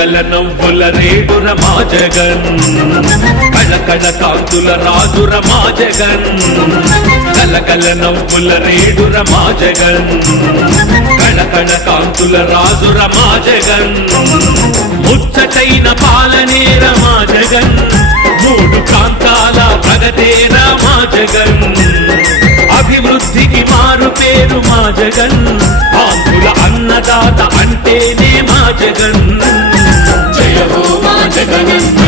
కళ నవ్వుల రేడుర మా జగన్. కళ కళ కాంతుల రాజుర మా జగన్. కళ కళ నవ్వుల రేడుర మా జగన్. కళ కళ కాంతుల రాజుర మా జగన్. ముచ్చటైన పాలనేర మా జగన్. మూడు ప్రాంతాల ప్రగతేర మా జగన్. అభివృద్ధికి మారు పేరు మా జగన్. ఆంధ్రుల అన్నదాత అంటేనే మా జగన్. జయ హో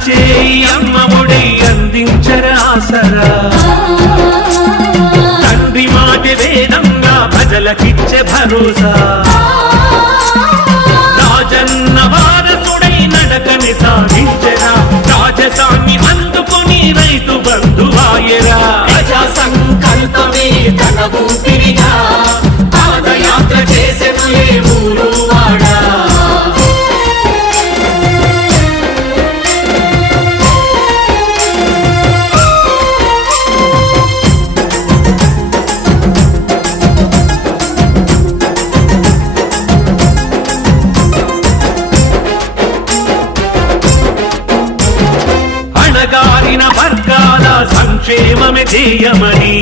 తన చేయి అమ్మఒడై అందించర ఆసరా తండ్రి మాట వేదంగా ప్రజలకిచ్చే భరోసా. రాజన్న సంక్షేమమే ధ్యేయమని.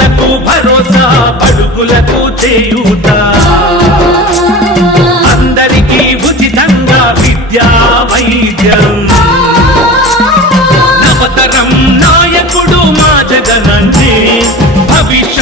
రైతులకు భరోసా పడుకులకు చేయూట అందరికీ ఉచితంగా విద్యా వైద్యం. నవతరం నాయకుడు మా జగనంజీ భవిష్యత్